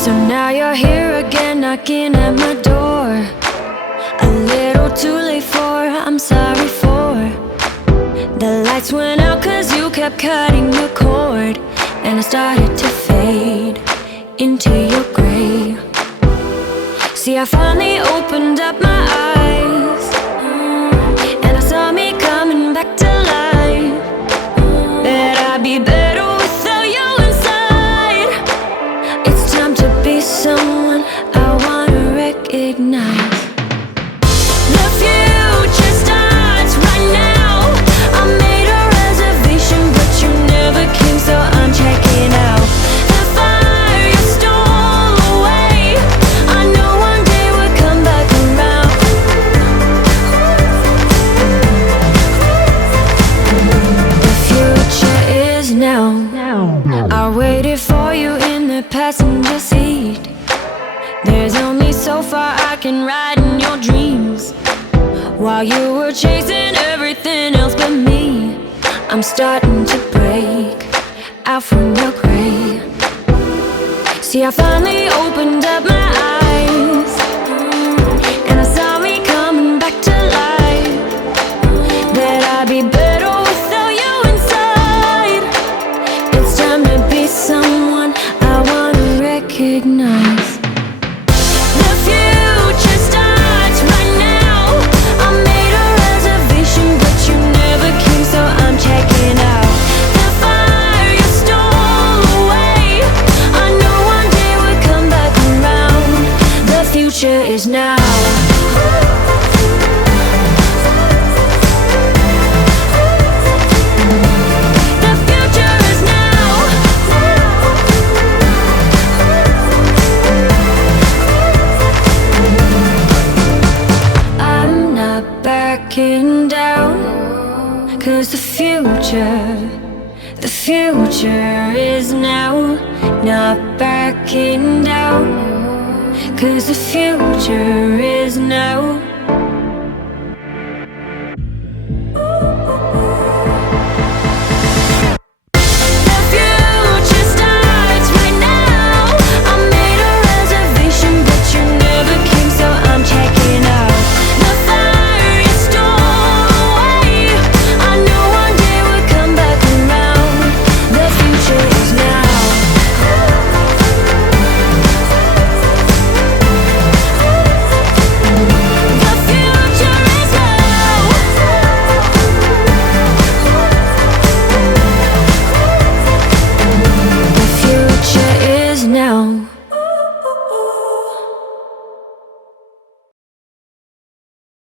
So now you're here again, knocking at my door. A little too late for, I'm sorry for. The lights went out cause you kept cutting the cord, and I started to fade into your gray. See, I finally opened up my eyes, and I saw me coming back to life. That I'd be better without you inside. It's time to be someone I wanna recognize. The future starts right now. I made a reservation, but you never came, so I'm checking out. The fire you stole away, I know one day we'll come back around. The future is now. I waited for you in the passenger seat. There's only so far I can ride in your dreams, while you were chasing everything else but me. I'm starting to break out from your gray. See, I finally opened up my eyes, and I saw me coming back to life. That I'd be better without you inside. It's time to be someone I wanna recognize. The future starts right now. I made a reservation, but you never came, so I'm checking out. The fire you stole away, I know one day we'll come back around. The future is now. The future is now. I'm not backing down, cause the future is now. Not backing down, cause the future is now.